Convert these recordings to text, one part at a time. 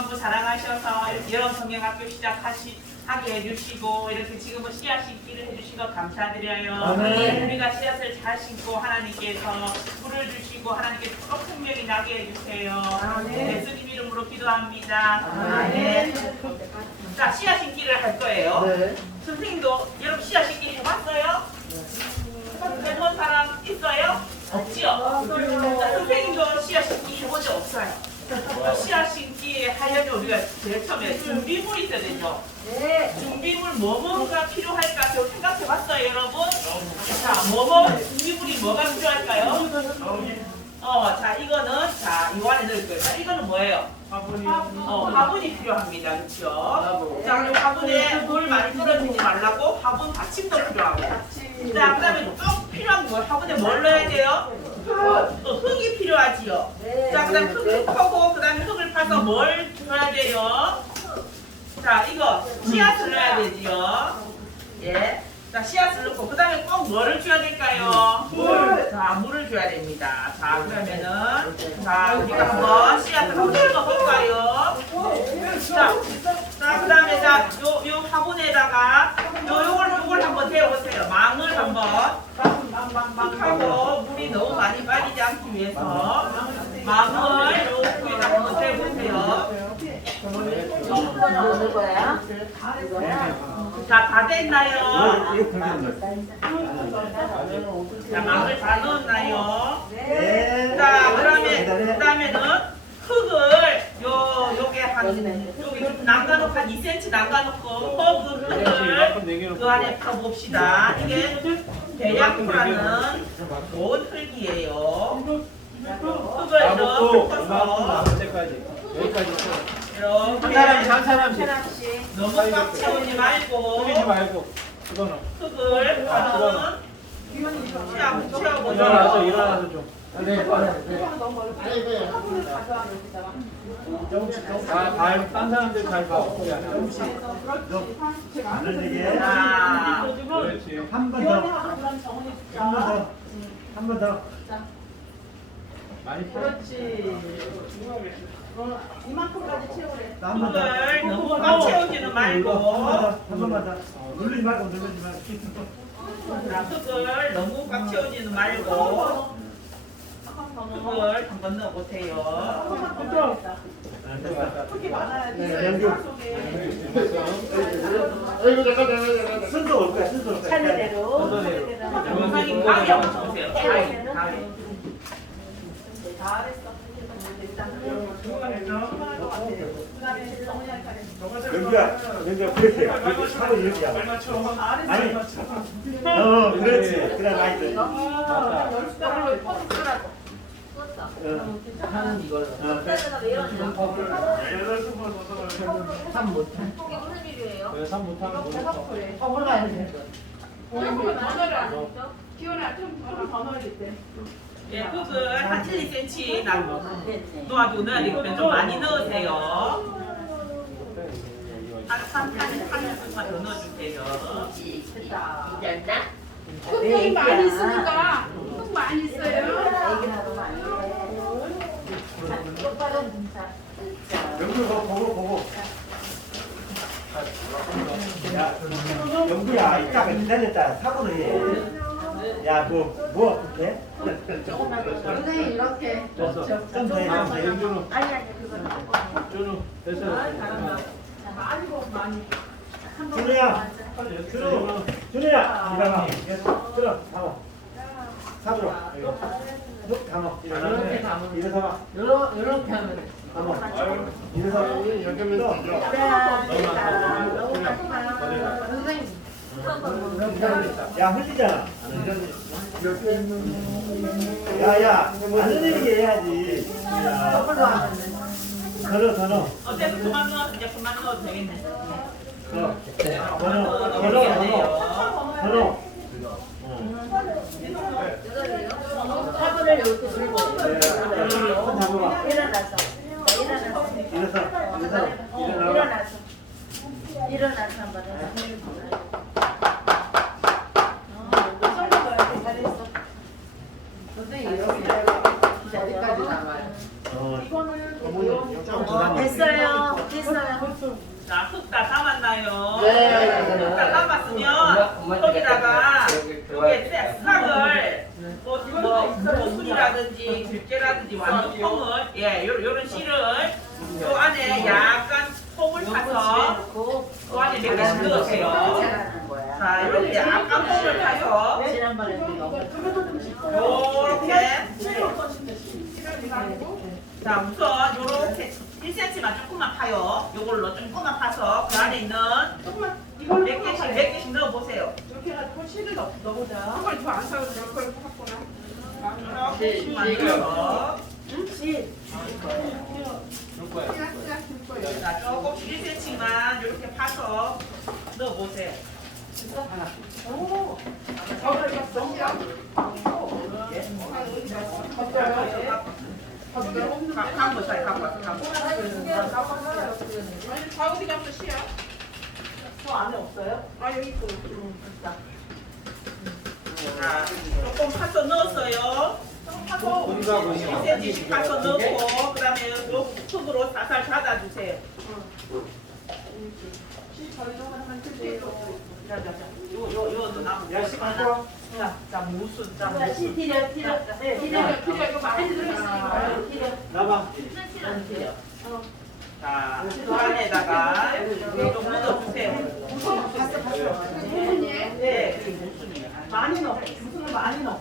중앙부 자랑하셔서 이렇게 여러 성경학교 시작하시 하게 해주시고 이렇게 지금은 씨앗 심기를 해주신 것 감사드려요. 아멘. 우리가 씨앗을 잘 심고 하나님께서 불을 주시고 하나님께서 또 생명이 나게 해주세요. 예수님 이름으로 기도합니다. 아멘. 자 씨앗 심기를 할 거예요. 네. 선생님도 여러분 씨앗 심기 해봤어요? 해본 사람 있어요? 없지요? 자, 선생님도 씨앗 심기 해본 적 없어요. 씨앗 심기 하려면 우리가 제일 처음에 준비물이 있어야 되죠. 준비물 뭐뭐가 필요할까 좀 생각해 봤어요, 여러분? 자, 뭐뭐 준비물이 뭐가 필요할까요? 어, 자, 이거는 자, 이 안에 넣을 거예요. 자, 이거는 뭐예요? 어, 화분이 필요합니다. 그렇죠? 자, 그리고 화분에 물 많이 떨어지지 말라고 화분 받침도 필요하고. 자, 그다음에 또 필요한 거 화분에 뭘 넣어야 돼요? 또 흙이 필요하지요. 자, 그 다음 흙을 퍼고 그 다음에 흙을 파서 뭘 넣어야 돼요? 자, 이거 씨앗을 넣어야 되지요. 예. 자, 씨앗을 넣고 그 다음에 꼭 뭐를 줘야 될까요? 물. 자, 물을 줘야 됩니다. 자, 그러면은 자, 우리가 한번 씨앗을 한번 넣어볼까요? 자, 자, 그 다음에 자, 요, 요 화분에다가 요, 요걸, 요걸 한번 데워보세요. 망을 한번 막 하고 물이 너무 많이 빠지지 않기 위해서 망을 요 위에다 한번 데워보세요. 넣는 거야? 자, 다 됐나요? 자, 망을 다 넣었나요? 네. 자, 그다음에 그다음에는 흙을 한 여기 좀 남가놓고 한 2cm 남가놓고 흙을 흙을 그 안에 퍼봅시다. 이게 대양파는 좋은 흙이에요. 흙을 이렇게 여기까지 한 이렇게 사람씩 한 사람씩 너무 꽉 채우지 말고 뿌리지 말고 이거는 흙을 파는 시합 일어나서 채워보세요. 일어나서 좀 아, 발, 딴 사람들 잘 봐. 거기 안에. 안 흘리게. 자, 그렇지. 한 번 더. 한 번 더. 한 번 더. 많이 풀어. 한번 더. 흙을 너무 꽉 채우지는 한 말고 더. 한 번만 더. 누르지 말고 누르지 말고. 자, 흙을 너무 꽉 채우지는 말고 네. 순서 올 순서 올. 차례대로. 영상이 한번 쳐보세요. 그렇게 하고. 아니, 어, 그렇지. 그래, 나이스. 어, 하는 이걸. 어. 무슨 일이에요? 그래서 못하면 못 예, 흙을 한 1, 2cm 나- 놓아주고 넣어야 되거든요. 좀 많이 넣으세요. 한 3, 4, 8스푼만 더 넣어주세요. 흙이 많이 있으니까 흙 많이 있어요. 연규 너 보고 보고. 야, 연규야, 이따가 기다렸다. 사고를 해. 야, 뭐, 뭐, 어떻게? 선생님 이렇게 됐어. 좀더 해, 좀더 해. 준우, 아니 아니 그거는 준우, 됐어. 준우야, 준우, 준우야, 일어나. 들어, 담아. 사부로. 너 담아. 이렇게 일어나. 일어서 봐. 요러, 요렇게 하면 돼. 담아. 일어서. 이렇게 하면 또. 선생님 야, 흘리잖아. 야, 야, 안 흘리게 해야지. 야. 더 넣어. 어때? 그만 넣어. 이제 그만 넣어도 되겠네. 더 넣어. 더더 넣어, 더 넣어도 넣어, 이렇게 들고 잡아봐. 일어나서 자, 일어나서 일어서, 일어서, 일어나봐. 일어나서 일어나서 한번 해봐. 선생님 이렇게 어디까지 나와요? 어, 어머니 좀 어, 됐어요. 됐어요. 자, 흙다 담았나요? 네. 흙다 담았으면 거기다가 이게 싹을 뭐, 뭐, 뭐 술이라든지 들깨라든지 완전 콩을 예, 요, 요런 씨를 요 안에 약간 콩을 타서 그 안에 몇 개씩 넣으세요. 자, 이렇게 약간 콩을 타서 지난번에 너무 요렇게. 자 우선 요렇게 1cm만 조금만 파요. 요걸로 조금만 파서 그 안에 있는 몇 개씩 몇 개씩 넣어보세요 이렇게 해가지고 씨를 넣- 넣어보자. 그걸 더안 사고 넣을 걸 갖구나. 이렇게 씩만 넣어서 자 조금씩 1cm만 이렇게 파서 넣어보세요. 강보 사이 강보 강보 다 어디 갔어 씨야? 저 안에 없어요? 아 여기 있고. 자 조금 파서 넣었어요 파서 1cm씩 파서 넣고 그 다음에 요 흙으로 살살 닫아주세요 자자자 요요요 나무 와. 자, 자 무슨 자 무슨 티려, 티려. 네, 티려. 그래 이거 많이 들어있으니까. 아, 티려. 나봐. 티려. 자, 그 안에다가 좀 묻어주세요. 네, 그게 무슨이야? 많이 넣어. 무슨 많이 넣어.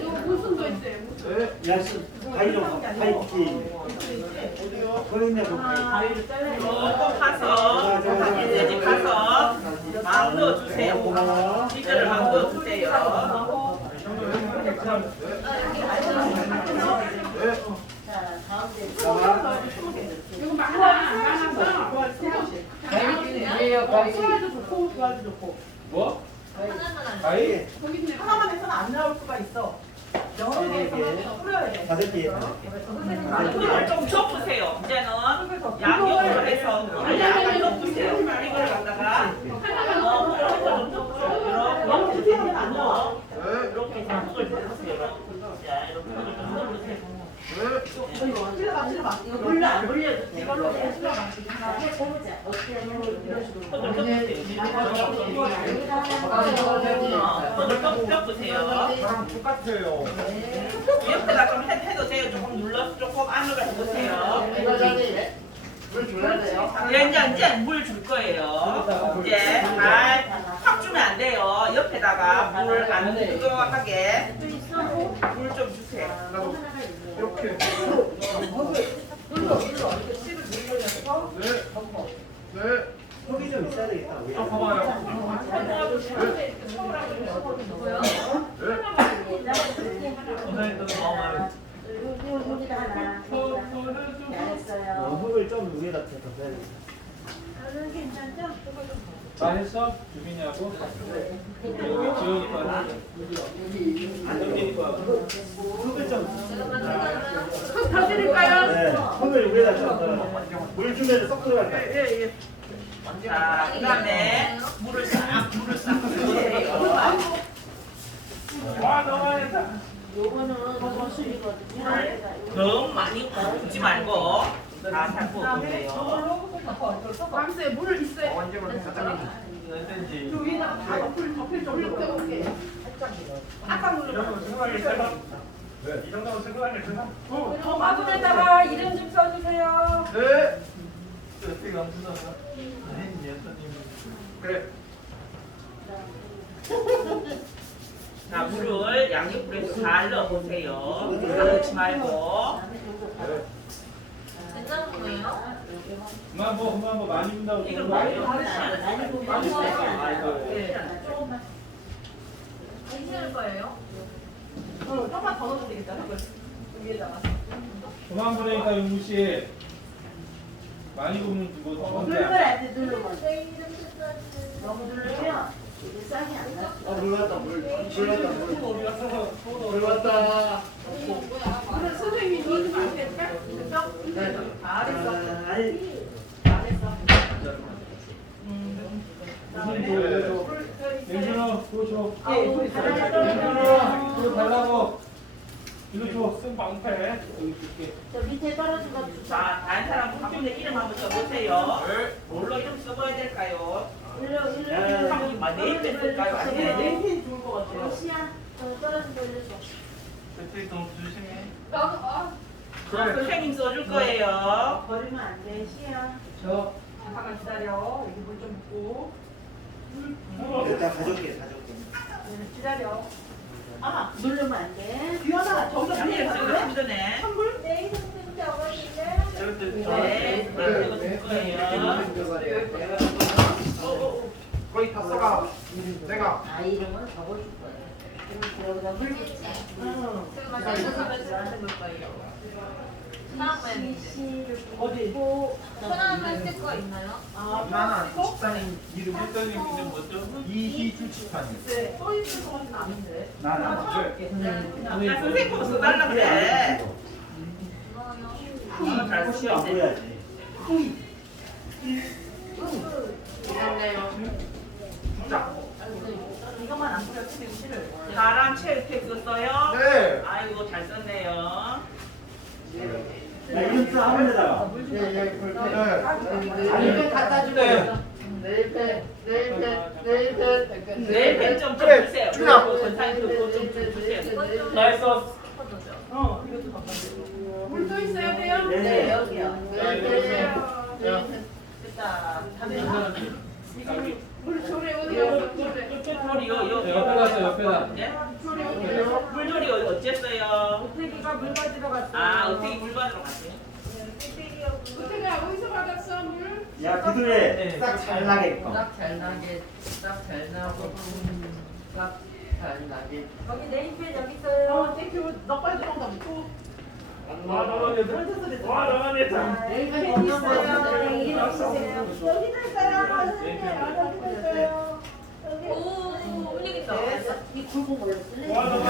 이거 무슨도 있대. 무슨. 야, 씨, 가위 좀, 가위 거기 있네, 거기. 조금 파서, 이제 가서 막 넣어주세요. 고마워. 이거를 막 넣어주세요. 자, 가운데. 나봐. 이거 많아. 많아서. 가위 좋고 소화도 좋고. 뭐? 가위? 거기 있네. 하나만 해서는 안 나올 수가 있어. 여러 개에서 개. 물을 좀 덮으세요. 이제는 양념으로 해서 물을 약간 덮으세요. 이걸 갖다가 어, 물을 좀 덮으세요. 이렇게 이렇게 안 넣어. 이렇게 해서 물을 덮으세요. 자, 이렇게 물을. 이거 물로 안 돼. 이걸로 해. 하나 해보자. 어떻게 하냐면 이런 식으로. 손을 덮- 덮으세요. 저랑 똑같아요. 옆에다 좀 해, 해도 돼요. 조금 눌러서 조금 안으로 해보세요. 물 줘야 돼요. 예, 이제, 이제 물 줄 거예요. 이제 잘확 주면 안 돼요. 옆에다가 물 안 뜨거하게 물 좀 주세요. 이렇게. 속이 좀 있어야 되겠다. 여기다 하나. 잘했어요. 어, 흙을 좀 위에다 해야 돼. 저는 괜찮죠? 다 했어? 주민이하고? 여기 지원이 거는 안정민이 거 흙을 좀. 더 드릴까요? 네. 흙을 위에다 좀. 물 주면 쏙 들어갈 거야. 예 예. 자, 그 다음에 물을 싹, 물을 싹 부으세요. 요거는. 너무 많이 붓지 말고 다잘 부어보세요. 밤새 물 있어요. 그 위에다가 다 덮을, 덮을 정도로. 뜨겁게. 아까 눌러. 더 마구에다가 이름 좀 써주세요. 자, 물을 양옆으로 잘 넣어보세요. 다 넣지 말고. 그만 뭐 그만 뭐 많이 분다고 이걸 많이 아니에요? 많이 보면 어, 조금만 더 넣어도 되겠다. 그 위에다가. 그만 보내니까 용무 씨 많이 보면 좋은데 안 돼, 누르면. 너무 누르면 싹이 안 나. 어, 물 왔다, 물. 물 왔다, 물. 물 왔다. 그럼 선생님이 넣어주면 안 될까? 됐어? 잘했어. 아, 아니. 잘했어. 괜찮아 그거 줘. 괜찮아 그거 달라고 이거 줘. 쓴 방패 여기 줄게 저 밑에 떨어진 거 주자. 자, 안 사람 바쁜데 이름 한번 써보세요. 네. 뭘로 이름 써봐야 될까요? 일로 일로 야, 일로. 한번 아, 네임펜 쓸까요? 아니면 네임펜 좋을 것 같아요. 시야. 어, 떨어져 돌려줘. 배터리 너무 조심해. 선생님 써줄 거예요. 버리면 안 돼. 시야. 잠깐만 기다려. 여기 물 좀 붓고. 일단 가져올게 가져올게 네, 기다려. 아, 누르면 안 돼. 귀여나 저기서 선생님 선물 지금 힘드네. 선물? 내 이름 좀 적어줄래? 네, 네, 이거 줄 거예요. 거의 다 써가. 내가 아 이름은 적어줄 거야. 여기다 물 붓지. 응. 어디? 천안만 쓸거 있나요? 아, 나는? 집사님 이름 일단은 이름 뭐죠? 이희주 집사님. 네, 써 있을 것 같진 않은데. 나는 아, 선생님 거 써달라 그래. 아, 잘 혹시 쓰고 안 있네. 보여야지 이것만 안 뿌려 치면 싫어요. 사람 체육텍스 써요? 네. 아이고, 잘 썼네요. 야 이름 써 하는 데다가 아니 갖다 주세요. 네임펜 좀 그래, 주세요. 주라. 그리고 권사님 그거 좀 주세요. 나이스. 어, 이것도 바꿔주고. 물도 있어야 돼요? 네 여기요. 됐다. 여기. 물조리 어디야? 물놀이 네, 옆에 놨어요, 옆에다. 네? 물조리 어디야? 물놀이 어- 어쨌어요? 우태기가 물 가지러 갔어. 아, 어떻게 물 받으러 갔어요? 우태기가 어디서 받았어, 물? 야 구두에 네. 싹잘 나게끔 잘 나게 딱 잘 나고 딱 잘 나게 여기 네임펜 여기 어, 있어요. 땡큐. 너 빨리 들어온다. 또. 와, 여기도 있어요. 여기도 있어요. 여기. 오 분위기 이 굵은 걸로 쓸래? 와, 너무?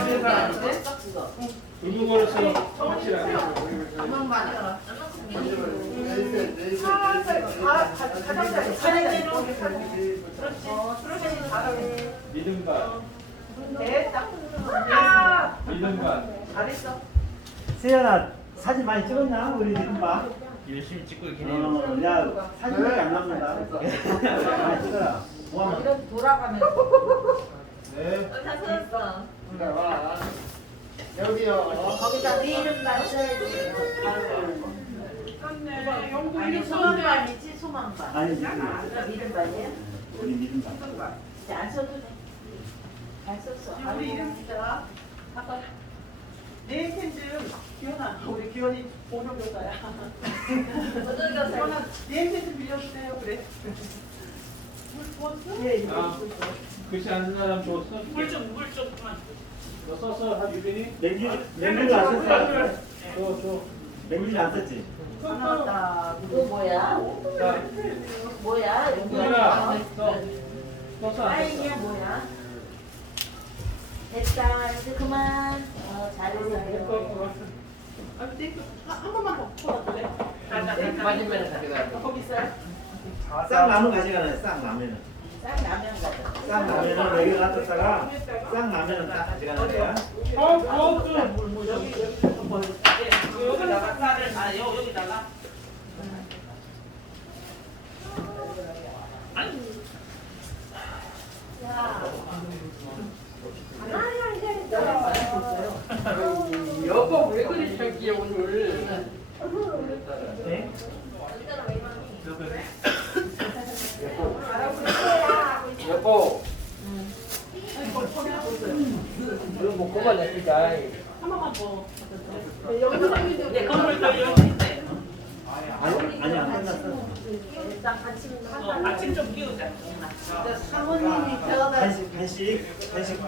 그거. 확실하게. 한번만 아, 가, 가, 가장자리. 차례대로. 어, 그렇지. 잘하네. 믿음반. 네, 딱. 아, 믿음반. 잘했어. 세연아 사진 많이 찍었나 우리 이름봐 열심히 찍고 있긴 어, 야 사진밖에 안 남는다 많이 찍어라 고마워 이렇게 돌아가면서. 네. 다 썼어 와. 여기요. 거기다 네 이름만 써야지. 네, 영구 아니 이름. 소망반이지 소망반. 아니 이름 이름반이야? 우리 이름봐 이제 안 써도 돼. 잘 썼어. 우리 이름 진짜. 아까 네임펜 좀 기현아, 우리 기현이 보조교사야. 기현아, 네임펜 좀 빌려주세요. 그래. 물 부었어? 네, 이거 아. 있어. 글씨 안 쓰는 사람 줬어? 물 좀, 물 좀만. 너 썼어? 한 유빈이? 맹주 맹주 안 썼어 줘, 줘. 맹주 안 썼지 아, 나왔다. 이거 뭐야? 자, 뭐야? 유빈아. 써. 썼어? 안 썼어? 뭐야? 됐다 이제 그만. 어 잘했어요. 아, 땡큐. 한, 한 번만 더 풀어줄래? 마지막에 가져가야 돼 거기 나면 가져가네 싹 나면은 싹 라면 가자. 싹 나면은 여기 놔뒀다가 싹 나면은 딱 가져가는 거야 어, 어, 물, 여기, 여기 좀 버려. 예, 여기다가 쌀을, 아, 여, 여기다가. 아니, 여보 왜 그리 저기야 오늘 네? 여보 뭐 그만 내니까 한 번만 더. 네, 네, 건물 더 여기 있네. 아니 아니 안 끝났어 어, 아침 좀 끼우자. 사모님이 태워다 간식 간식 간식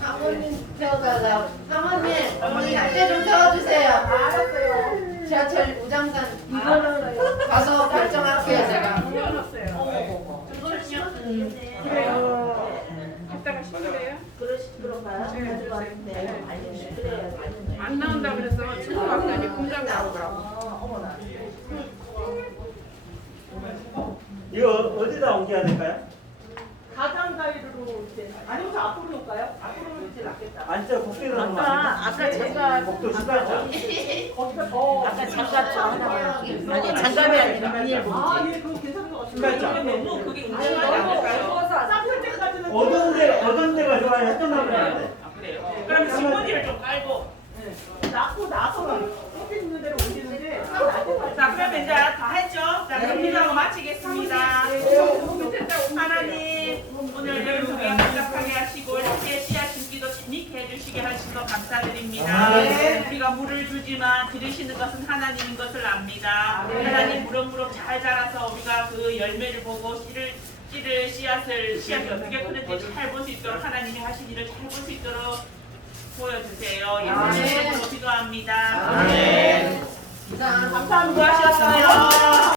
사모님 태워달라고. 사모님 어머니 갈때 좀 태워주세요. 알았어요. 지하철 우장산 이거는 가서 결정할게요 제가. 그래요. 그러시 그런가요? 가져왔는데 아니 그래요. 안 나온다 그래서 친구 왔더니 공장 나오더라고. 어, 어머나. 이거 어디다 옮겨야 될까요? 가장 가위로 이렇게 아니면 저 앞으로 놓을까요? 앞으로 게 낫겠다. 곡대로 하는 거 아까? 아까 잠깐 곡도 신발자. 거기가 더. 아까 잠깐 더 하나 아니 장갑이 아니라 비닐봉지. 아, 예, 그거 괜찮은 것 같아요. 신발자. 너무 그게 움직이지 않을까요? 쌈쓸 때까지는. 어떤 데 어떤 데가 좋아요? 어떤 데가 좋아요? 아, 그래요? 그럼 신문지를 좀 깔고 낳고 나서 햇빛 있는 데로 옮기는데 딱 낳을 때까지. 자 그러면 이제 다 했죠? 자 그럼 기도하고 마치겠습니다. 하나님 오늘 동안 복잡하게 하시고 이렇게 씨앗 심기도 재밌게 해주시게 하시고 감사드립니다. 우리가 물을 주지만 들으시는 것은 하나님인 것을 압니다. 하나님 무럭무럭 잘 자라서 우리가 그 열매를 보고 씨를 씨를 씨앗을 씨앗이 어떻게 크는지 잘 볼 수 있도록 하나님이 하신 일을 잘 볼 수 있도록 보여주세요. 예수님 이름으로 기도합니다. 아멘. 짠. 수고하셨어요